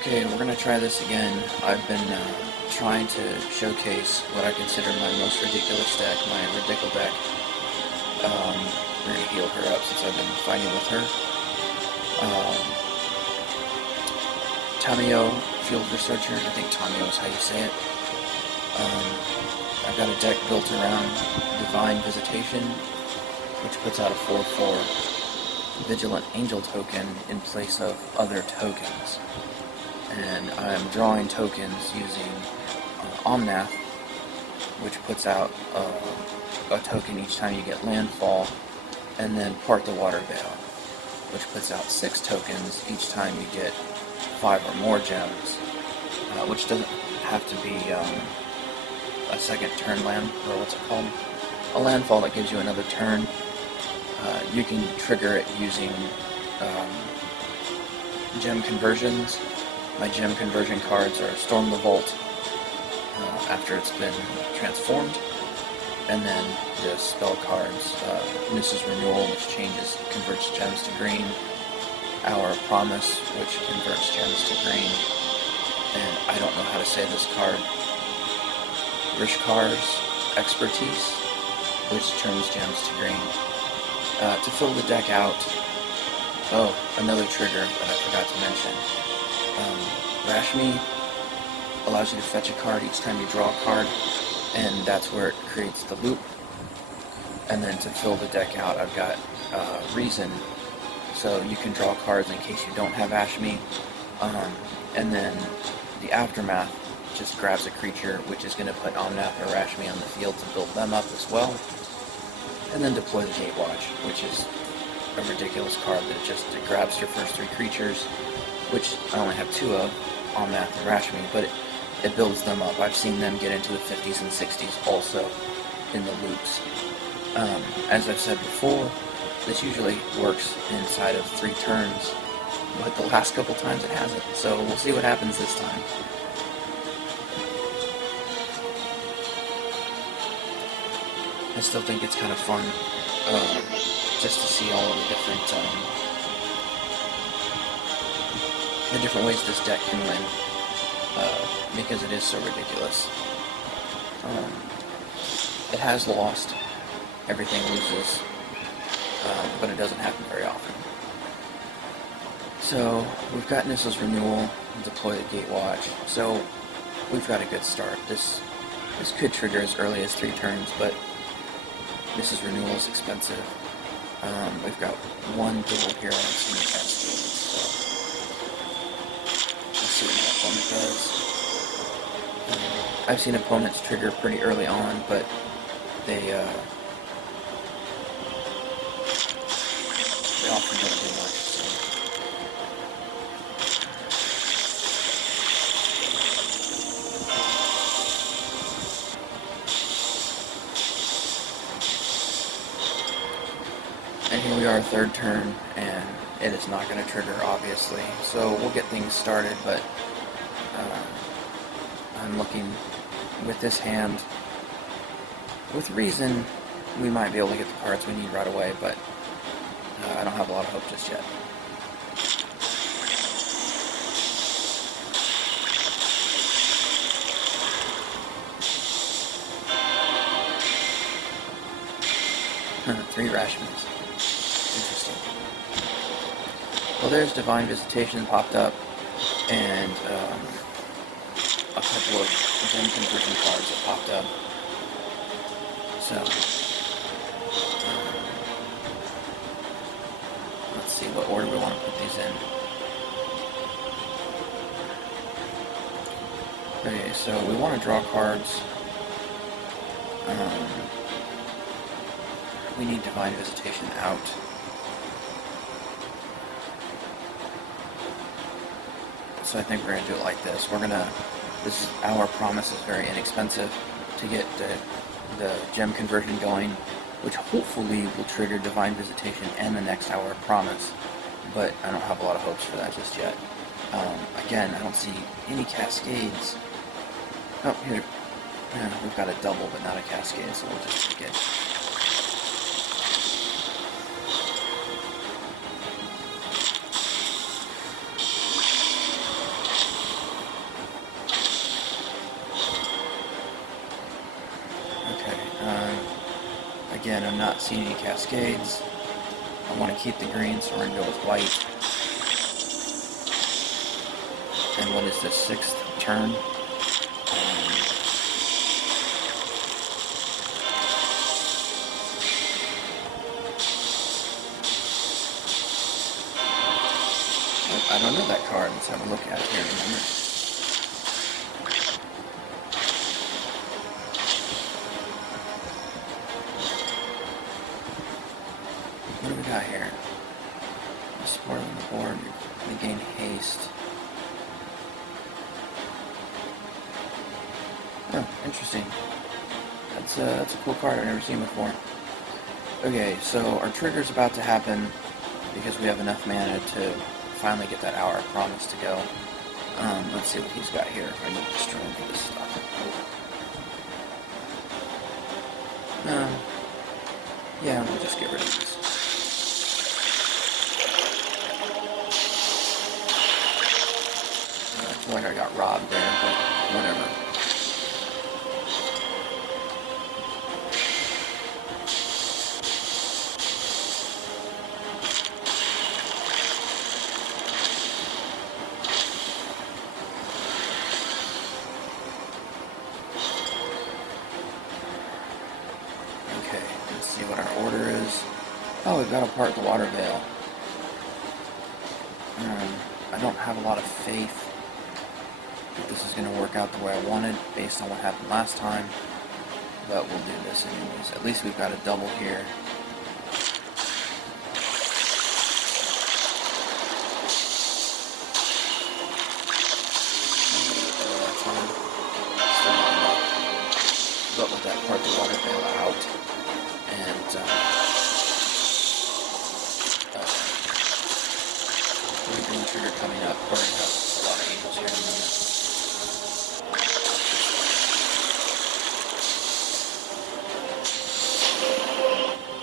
Okay, we're going to try this again. I've been trying to showcase what I consider my most ridiculous deck, my Ridicle deck. We're going to heal her up since I've been fighting with her. Tamio, Field Researcher, I think Tamio is how you say it. I've got a deck built around Divine Visitation, which puts out a 4/4 Vigilant Angel token in place of other tokens. And I'm drawing tokens using Omnath, which puts out a token each time you get landfall, and then Part the Water Veil, which puts out 6 tokens each time you get 5 or more gems, which doesn't have to be a second turn land, or what's it called? A landfall that gives you another turn. You can trigger it using gem conversions. My gem conversion cards are Storm the Vault after it's been transformed, and then the spell cards, Mrs. Renewal, which converts gems to green, Our Promise, which converts gems to green, and I don't know how to say this card, Rishkar's Expertise, which turns gems to green. To fill the deck out, another trigger that I forgot to mention. Rashmi allows you to fetch a card each time you draw a card, and that's where it creates the loop. And then to fill the deck out, I've got Reason, so you can draw cards in case you don't have Ashmi. And then the Aftermath just grabs a creature, which is going to put Omnath or Rashmi on the field to build them up as well. And then deploy the Gatewatch, which is a ridiculous card that it grabs your first 3 creatures, which I only have 2 of, Omnath and Rashmi, but it builds them up. I've seen them get into the 50s and 60s also in the loops. As I've said before, this usually works inside of 3 turns, but the last couple times it hasn't, so we'll see what happens this time. I still think it's kind of fun just to see all of the different ways this deck can win, because it is so ridiculous. It has lost, everything loses, but it doesn't happen very often. So we've got Nissa's Renewal, deploy the Gatewatch, so we've got a good start. This could trigger as early as 3 turns, but Nissa's Renewal is expensive. We've got 1 dual here on Senior Cascades, so let's see what my opponent does. I've seen opponents trigger pretty early on, but they often don't do much. And here we are, 3rd turn, and it is not going to trigger, obviously. So we'll get things started, but I'm looking with this hand. With Reason, we might be able to get the cards we need right away, but I don't have a lot of hope just yet. Three Rashmans. Interesting. Well, there's Divine Visitation popped up, and a couple of gem conversion cards that popped up. So, let's see what order we want to put these in. Okay, so we want to draw cards. We need Divine Visitation out. So I think we're going to do it like this. Our Promise is very inexpensive to get the gem conversion going, which hopefully will trigger Divine Visitation and the next Our Promise, but I don't have a lot of hopes for that just yet. Again, I don't see any cascades. Oh, here. Yeah, we've got a double, but not a cascade, so we'll just take it. Again, I'm not seeing any cascades. I want to keep the green, so we're going to go with white. And what is this, 6th turn? I don't know that card. Let's have a look at it here in a moment. What do we got here? Spoiling the board. We gain haste. Oh, interesting. That's a cool card I've never seen before. Okay, so our trigger's about to happen because we have enough mana to finally get that hour I promised to go. Let's see what he's got here. If I need to destroy any of this stuff. Yeah, we'll just get rid of this. I feel like I got robbed there, but whatever. Okay, let's see what our order is. Oh, we've got to part the water veil. I don't have a lot of faith that this is going to work out the way I wanted based on what happened last time, but we'll do this anyways. At least we've got a double here. But with that part the water veil out, and green trigger coming up, we're going to have a lot of angels here in a minute.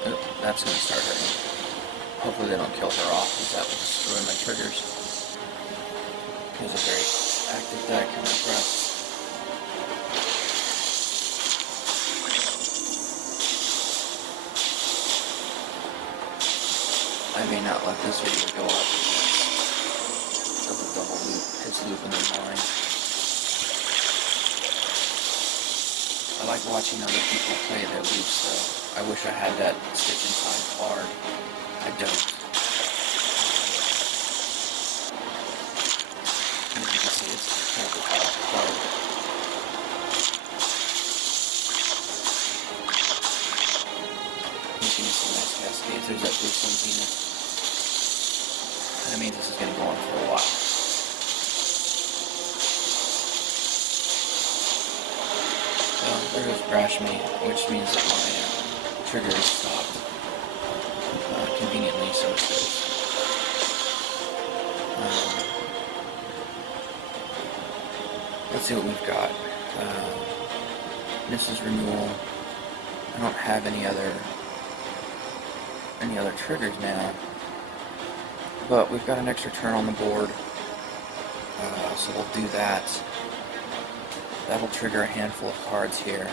Oh, that's going to start hurting. Hopefully they don't kill her off, because that will destroy my triggers. Here's a very active deck, I'm impressed. I may not let this video go up because of the double loop, his loop in the line. I like watching other people play their loops though. I wish I had that Stitch in Time card. I don't. As you can see, it's kind of a powerful card. Making some nice cascades. There's that boost on Zenith. That means this is going to go on for a while. Well, there goes Crash Me, which means that my trigger is stopped. Conveniently, so it says. Let's see what we've got. Mrs. Renewal. I don't have any other triggers now. But we've got an extra turn on the board, so we'll do that. That'll trigger a handful of cards here.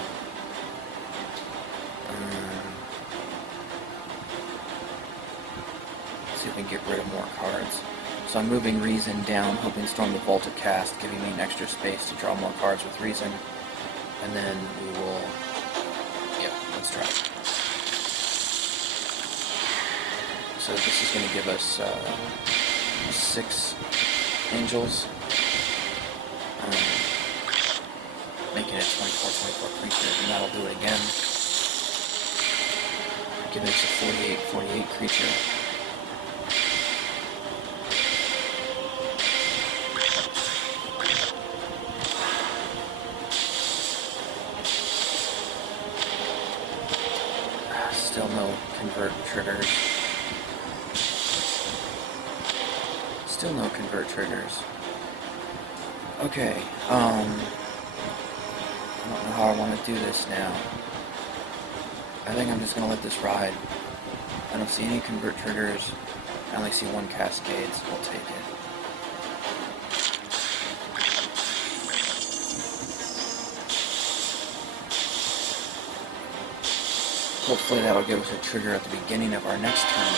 Let's see if we can get rid of more cards. So I'm moving Reason down, hoping Storm the Vault to cast, giving me an extra space to draw more cards with Reason. And then we will... yeah, let's try it. So this is going to give us 6 angels, making it 24 creatures, and that'll do it again, giving us a 48 creature. Still no convert triggers. Still no convert triggers. Okay, I don't know how I want to do this now. I think I'm just going to let this ride. I don't see any convert triggers. I only see 1 cascade, so we'll take it. hopefully that'll give us a trigger at the beginning of our next turn.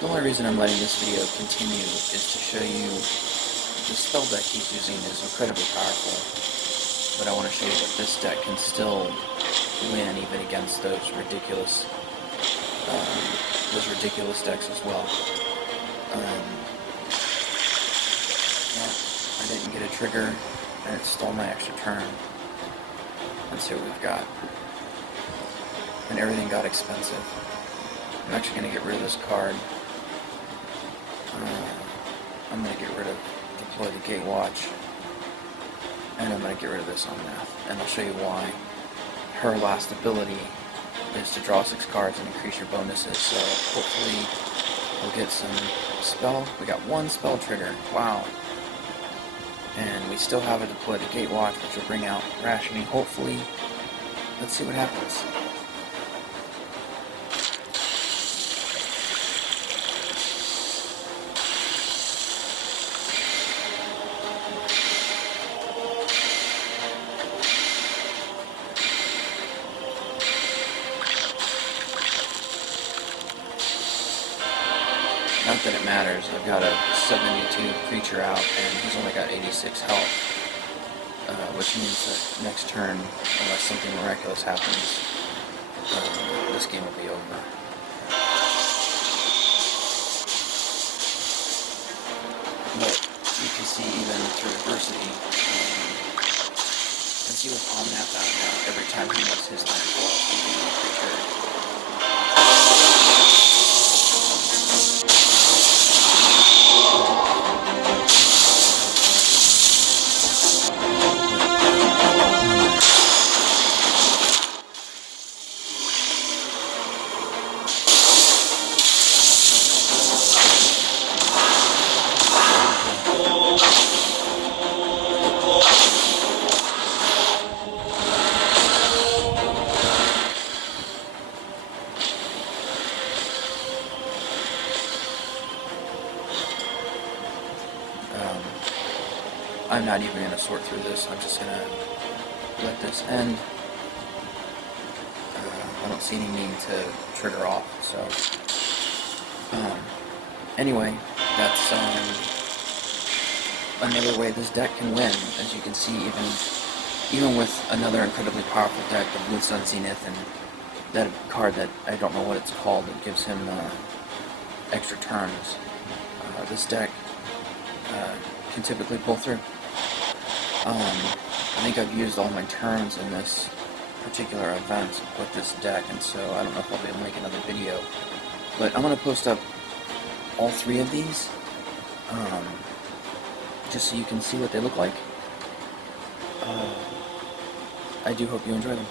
The only reason I'm letting this video continue is to show you the spell deck he's using is incredibly powerful, but I want to show you that this deck can still win even against those ridiculous decks as well. Yeah, I didn't get a trigger, and it stole my extra turn. Let's see what we've got. And everything got expensive. I'm actually going to get rid of this card. I'm going to get rid of Deploy the Gatewatch, and I'm going to get rid of this on math, and I'll show you why. Her last ability is to draw 6 cards and increase your bonuses, so hopefully we'll get some spell. We got 1 spell trigger, wow. And we still have a Deploy the Gatewatch, which will bring out Rationing, hopefully. Let's see what happens. Not that it matters, I've got a 72 creature out, and he's only got 86 health, which means that next turn, unless something miraculous happens, this game will be over. But you can see even through adversity, and see what's on that now every time he makes his landfall of creature. I'm not even going to sort through this, I'm just going to let this end. I don't see any need to trigger off, so anyway, that's another way this deck can win. As you can see, even with another incredibly powerful deck, the Blue Sun Zenith, and that card that I don't know what it's called, that gives him extra turns, this deck can typically pull through. I think I've used all my turns in this particular event with this deck, and so I don't know if I'll be able to make another video. But I'm going to post up all 3 of these, just so you can see what they look like. I do hope you enjoy them.